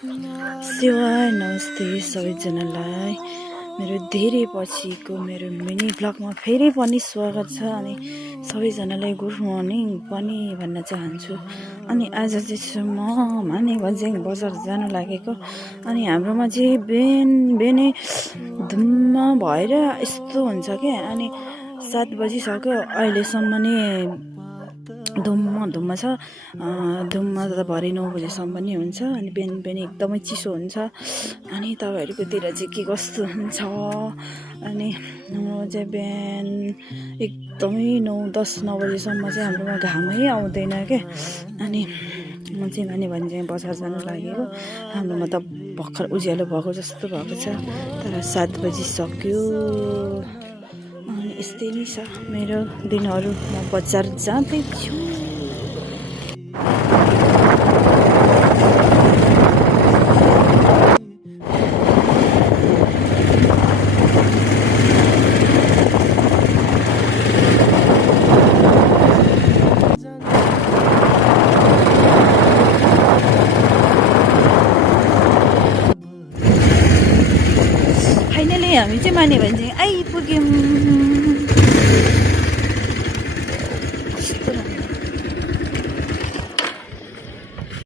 शिवाय नमस्ते सबैजनालाई मेरो धेरै पछिको मेरो मिनी ब्लगमा फेरि पनि स्वागत छ। अनि सबैजनालाई गुड मर्निङ पनि भन्न चाहन्छु। अनि आज चाहिँ म मानेभन्ज्याङ बजार जान लागेको। अनि हाम्रोमा चाहिँ बिहानै धुम्म भएर यस्तो हुन्छ क्या। अनि 7 बजिसक्यो अहिलेसम्म नि धुम्म छ। धुम्म त भरे 9 बजेसम्म पनि हुन्छ। अनि बिहान एकदमै चिसो हुन्छ। अनि तपाईँहरूकोतिर चाहिँ के कस्तो हुन्छ? अनि हाम्रो चाहिँ बिहान एकदमै 9 बजेसम्म चाहिँ हाम्रोमा घामै आउँदैन क्या। अनि म चाहिँ मानेभन्ज्याङ बजार जानु लागेको। हाम्रोमा त भर्खर उज्यालो भएको जस्तो भएको छ, तर 7 बजिसक्यो। अनि यस्तै नै छ मेरो दिनहरू। म बजार जाँदैछु। फाइनली हामी चाहिँ मानेभन्ज्याङ आइपुग्यौँ।